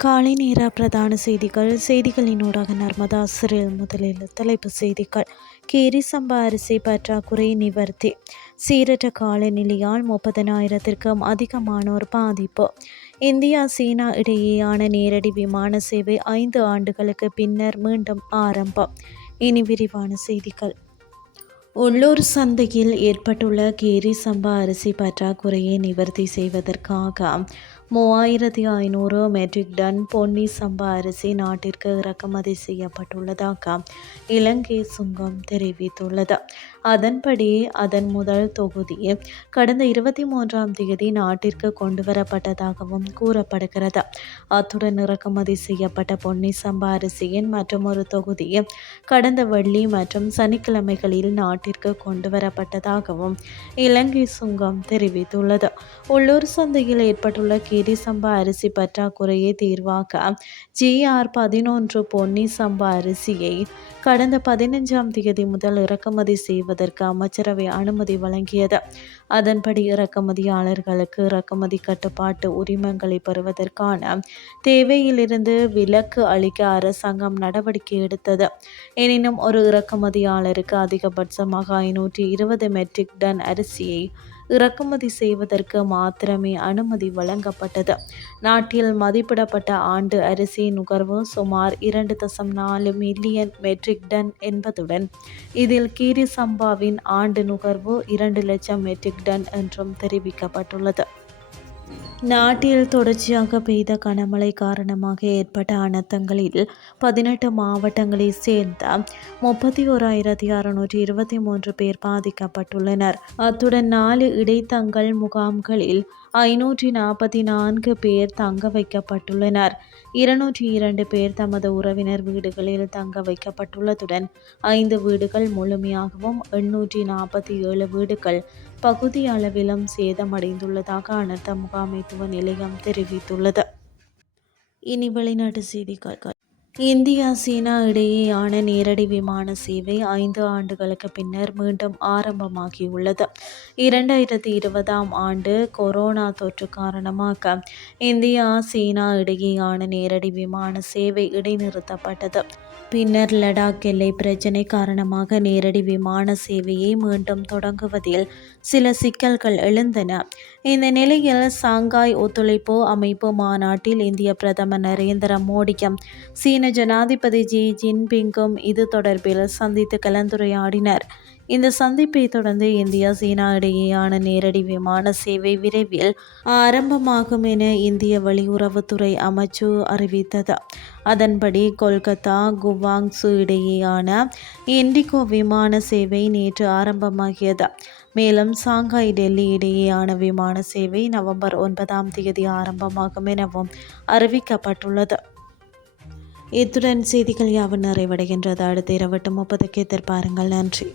காலை நேர பிரதான செய்திகள். செய்திகளினூடாக நர்மதா சிறில் முதலில் தலைப்பு செய்திகள். கேரி சம்பா அரிசி பற்றாக்குறை நிவர்த்தி. சீரற்ற காலநிலையால் முப்பதனாயிரத்திற்கும் அதிகமானோர் பாதிப்பு. இந்தியா சீனா இடையேயான நேரடி விமான சேவை ஐந்து ஆண்டுகளுக்கு பின்னர் மீண்டும் ஆரம்பம். இனி விரிவான செய்திகள். உள்ளூர் சந்தையில் ஏற்பட்டுள்ள கேரி சம்பா அரிசி பற்றாக்குறையை நிவர்த்தி செய்வதற்காக மூவாயிரத்தி ஐநூறு மெட்ரிக் டன் பொன்னி சம்பா அரிசி நாட்டிற்கு இறக்குமதி செய்யப்பட்டுள்ளதாக இலங்கை சுங்கம் தெரிவித்துள்ளது. அதன்படி அதன் முதல் தொகுதி கடந்த இருபத்தி மூன்றாம் தேதி நாட்டிற்கு கொண்டு வரப்பட்டதாகவும் கூறப்படுகிறது. அத்துடன் இறக்குமதி செய்யப்பட்ட பொன்னி சம்பா அரிசியின் மற்றொரு தொகுதி கடந்த வெள்ளி மற்றும் சனிக்கிழமைகளில் நாட்டிற்கு கொண்டு வரப்பட்டதாகவும் இலங்கை சுங்கம் தெரிவித்துள்ளது. உள்ளூர் சந்தையில் ஏற்பட்டுள்ள கிரி சம்பா அரிசி பற்றாக்குறையை தீர்வாக ஜிஆர் பதினொன்று பொன்னி சம்பா அரிசியை கடந்த பதினைஞ்சாம் தேதி முதல் இறக்குமதி செய்வதற்கு அமைச்சரவை அனுமதி வழங்கியது. அதன்படி இறக்குமதியாளர்களுக்கு இறக்குமதி கட்டுப்பாட்டு உரிமங்களை பெறுவதற்கான தேவையிலிருந்து விலக்கு அளிக்க அரசாங்கம் நடவடிக்கை எடுத்தது. எனினும் ஒரு இறக்குமதியாளருக்கு அதிகபட்சமாக ஐநூற்றி இருபது மெட்ரிக் டன் அரிசியை இறக்குமதி செய்வதற்கு மாத்திரமே அனுமதி வழங்கப்பட்டது. நாட்டில் மதிப்பிடப்பட்ட ஆண்டு அரிசி நுகர்வு சுமார் இரண்டு தசம் நாலு மில்லியன் மெட்ரிக் டன் என்பதுடன் இதில் கீரி சம்பாவின் ஆண்டு நுகர்வு இரண்டு லட்சம் மெட்ரிக் டன் என்றும் தெரிவிக்கப்பட்டுள்ளது. நாட்டில் தொடர்ச்சியாக பெய்த கனமழை காரணமாக ஏற்பட்ட அனர்த்தங்களில் பதினெட்டு மாவட்டங்களைச் சேர்ந்த முப்பத்தி ஓராயிரத்தி அறுநூற்றி இருபத்தி மூன்று பேர் பாதிக்கப்பட்டுள்ளனர். அத்துடன் நாலு இடைத்தங்கள் முகாம்களில் ஐநூற்றி நாற்பத்தி நான்கு பேர் தங்க வைக்கப்பட்டுள்ளனர். இருநூற்றி இரண்டு பேர் தமது உறவினர் வீடுகளில் தங்க வைக்கப்பட்டுள்ளதுடன் ஐந்து வீடுகள் முழுமையாகவும் எண்ணூற்றி நாற்பத்தி ஏழு வீடுகள் பகுதி அளவிலும் சேதமடைந்துள்ளதாக அனர்த்த முகாமைத்துவ நிலையம் தெரிவித்துள்ளது. இனி வெளிநாட்டு செய்திகள். இந்தியா சீனா இடையேயான நேரடி விமான சேவை ஐந்து ஆண்டுகளுக்கு பின்னர் மீண்டும் ஆரம்பமாகியுள்ளது. இரண்டாயிரத்தி இருபதாம் ஆண்டு கொரோனா தொற்று காரணமாக இந்தியா சீனா இடையேயான நேரடி விமான சேவை இடைநிறுத்தப்பட்டது. பின்னர் லடாக் எல்லை பிரச்சினை காரணமாக நேரடி விமான சேவையை மீண்டும் தொடங்குவதில் சில சிக்கல்கள் எழுந்தன. இந்த நிலையில் சாங்காய் ஒத்துழைப்பு அமைப்பு மாநாட்டில் இந்திய பிரதமர் நரேந்திர மோடியும் சீன ஜனாதிபதி ஜி ஜின்பிங்கும் இது தொடர்பில் சந்தித்து கலந்துரையாடினர். இந்த சந்திப்பை தொடர்ந்து இந்தியா சீனா இடையேயான நேரடி விமான சேவை விரைவில் ஆரம்பமாகும் என இந்திய வெளியுறவுத்துறை அமைச்சு அறிவித்தது. அதன்படி கொல்கத்தா குவாங்சு இடையேயான இண்டிகோ விமான சேவை நேற்று ஆரம்பமாகியது. மேலும் சாங்காய் டெல்லி இடையேயான விமான சேவை நவம்பர் ஒன்பதாம் தேதி ஆரம்பமாகும் எனவும் அறிவிக்கப்பட்டுள்ளது. இத்துடன் செய்திகள் யாவும் நிறைவடைகின்றது. அடுத்த இரவட்டு முப்பதுக்கு எதிர்பாருங்கள். நன்றி.